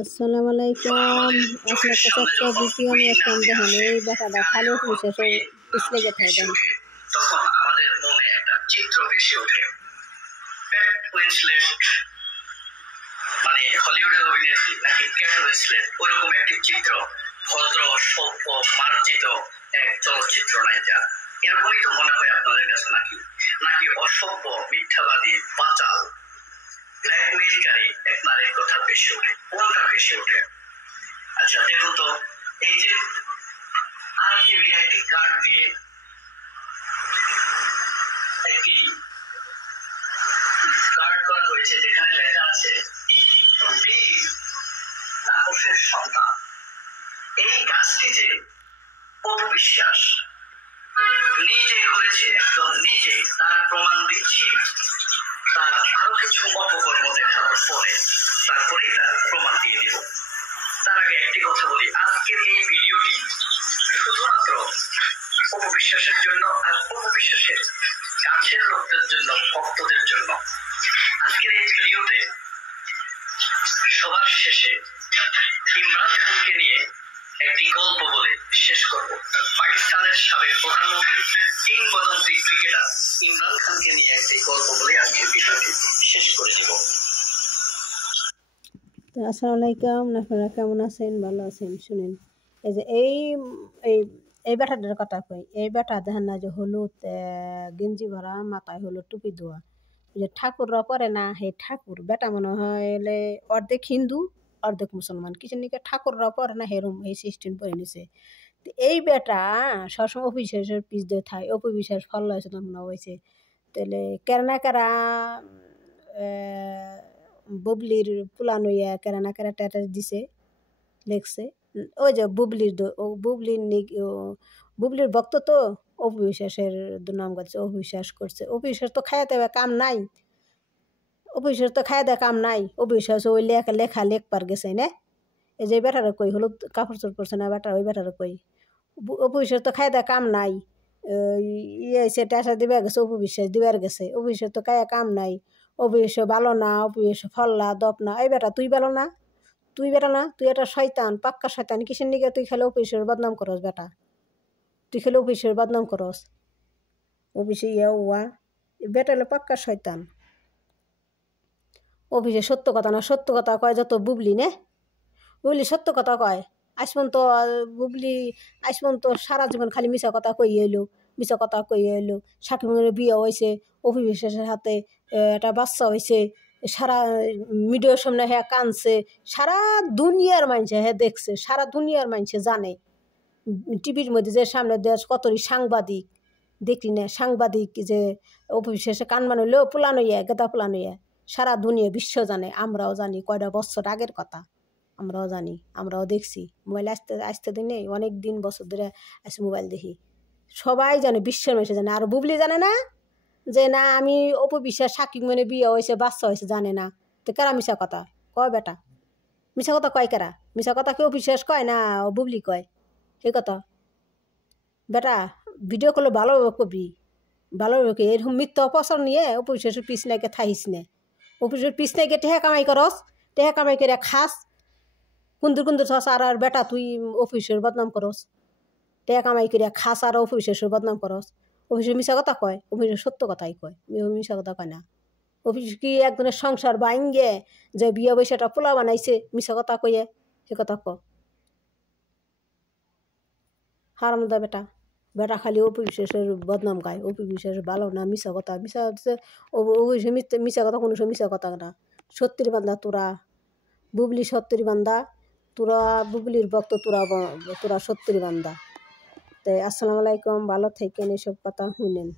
আসসালামু আলাইকুম। আপনার কাছে একটা ভিডিও নিয়ে আসলাম, দেখেন এই বেটাটা খালি পুষে সব পিছলে গেছে। দেখেন তখন আমাদের মনে একটা চিত্র ভেসে ওঠে। কেট উইন্সলেট মানে হলিউডের অভিনেত্রী নাকি কেট উইন্সলেট, ওরকম একটি চিত্র, ভদ্র সভ্য মার্জিত এক চলচ্চিত্র নায়িকা। এরকমই তো মনে হয় আপনাদের কাছে নাকি? নাকি অসভ্য মিথ্যাবাদী বাচাল ব্ল্যাকমেইলকারী এক নারীর কথা ভেসে ওঠে? কোনটা ভেসে ওঠে? আচ্ছা দেখুন তো, এই যে RTV একটি কার্ড দিয়ে একটি কার্ড করা হয়েছে, যেখানে লেখা আছে বীর তাপসের সন্তান। এই কাজটি যে অপবিশ্বাস নিজে করেছে, একদম নিজে, তার প্রমাণ দিচ্ছি তার আরো কিছু অপকর্ম দেখানোর পরে, তারপরেই তার প্রমাণ দিয়ে দিব। তার আগে একটি কথা বলি, আজকের এই ভিডিওটি শুধুমাত্র অপবিশ্বাসের জন্য আর অপবিশ্বাসের কাছের লোকদের জন্য, ভক্তদের জন্য। আজকের এই ভিডিওতে সবার শেষে ইমরান খানকে নিয়ে একটি গল্প বলে শেষ করব। পাকিস্তানের সাবেক প্রধানমন্ত্রী কিংবদন্তি ক্রিকেটার ইমরান খানকে নিয়ে একটি গল্প বলে আজকের বিষয়টি শেষ করে দেব। আসসালামু আলাইকুম, আপনারা কেমন আছেন? ভালো আছেন? শুনেন, এই যে এই বেটাটার কথা কই। এই বেটা দেখেন না, যে হলুদ গেঞ্জি ভরা, মাথায় হলুদ টুপি দেওয়া, যে ঠাকুররা পরে না, হে ঠাকুর বেটা মনে হয় অর্ধেক হিন্দু অর্ধেক মুসলমান, কিছু নাকি ঠাকুররা পরে না, হেরম এই সিস্টেম পরে নিছে। এই বেটা সবসময় অফিসের পিস দিয়ে থাকে, অপবিশ্বাস ফল হয়েছে মনে হয়েছে। তাহলে কেরা কেরা বুবলির পুলানো কেরা না কেরা ট্যাটাস দিছে, লেখছে। ওই যে বুবলির ভক্ত তো অপবিশ্বাসের দুর্নাম করছে, অপবিশ্বাস করছে। অপবিশ্বাস তো খাইয়া দেবে কাম নাই, অপবিশ্বাস তো খাইয়া দেয় কাম নাই। অপবিশ্বাস ওই লেখা লেখবার গেছে না। এই যে বেটারে কই, হলুদ কাপড় চোপড় পরছে না বেটা, ওই বেটারে কই অপবিশ্বাস তো খাইয়া দেয় কাম নাই। সে ট্যাসা দিবার গেছে, অপবিশ্বাস দিবার গেছে। অপবিশ্বাস তো খাইয়া কাম নাই, অপবিশ্বাস ভালো না, অপবিশ্বাস ফল্লা দপ না। এই বেটা তুই ভালো না, তুই বেটা না, তুই একটা শয়তান, পাক্কা শয়তান। কিসের নিকে তুই খেলে অপবিশ্বাসের বদনাম করস বেটা? তুই খেলে অপবিশ্বাসের বদনাম করস? অফিসে বেটা হলে পাক্কা শয়তান। অফিসে সত্য কথা না, সত্য কথা কয় যত বুবলি নে, বুবলি সত্য কথা কয়। আইসমন তো সারা জীবন খালি মিছা কথা কই এলো, মিছা কথা কই এলো। শাকিবের বিয়ে হয়েছে, অপবিশ্বাসের হাতে একটা বাচ্চা হয়েছে, সারা মিডিয়ার সামনে হ্যাঁ কানছে, সারা দুনিয়ার মানুষে হ্যাঁ দেখছে, সারা দুনিয়ার মানুষে জানে। টিভির মধ্যে যে সামনে দেশ কতই সাংবাদিক দেখলি না, সাংবাদিক যে অপবিশ্বাসে কান মানলেও পুলানো গেদা পুলানো, সারা দুনিয়া বিশ্ব জানে, আমরাও জানি। কয়টা বছর আগের কথা আমরাও জানি, আমরাও দেখছি। মোবাইল আসতে দিন নেই, অনেক দিন বছর ধরে আসে মোবাইল দেখি। সবাই জানে, বিশ্বের মানুষে জানে। আর বুবলি জানে না যে না আমি অপবিশ্বাস সাকিব মানে বিয়ে হয়েছে, বাচ্চা হয়েছে, জানে না। তো কারা মিশা কথা কয় বেটা? মিশা কথা কয় কারা? মিশা কথা কেউ বিশ্বাস কয় না, বুবলি কয় সেই কথা। বেটা ভিডিও করলে ভালোভাবে কবি, ভালোভাবে এরকম মিথ্যা অপসর নিয়ে অপবিশ্বাসের পিছ নাইকে থাইস নে। অপবিশ্বাসের পিছ নাইকে টেহা কামাই করস, টেহা কামাই করে খাস, কুন্দুর ছস। আর বেটা তুই অফিসের বদনাম করস, টেহা কামাই করে খাস আর অফিসের বদনাম করস। অফিসের মিশা কথা কয়, অফিসের সত্য কথাই কয়, মিশা কথা কয় না। অফিস কি একজনের সংসার ভাঙ্গে যে বিয়ে বৈশাটা পোলা বানাইছে, মিশা কথা কয়ে সে কথা ক হারামদা বেটা। বেটা খালি অপবিশ্বাসের বদনাম গায়, অপবিশ্বাস ভালো না, মিশা কথা। মিশা হচ্ছে অপবিশ্বাস মিশা কথা, কোনো সময় মিশা কথা না। সত্যির বান্দা তোরা, বুবলি সত্যির বান্দা তোরা, বুবলির ভক্ত তোরা, তোরা সত্যির বান্দা। তাই আসসালামু আলাইকুম, ভালো থাকেন, এসব কথা শুনেন।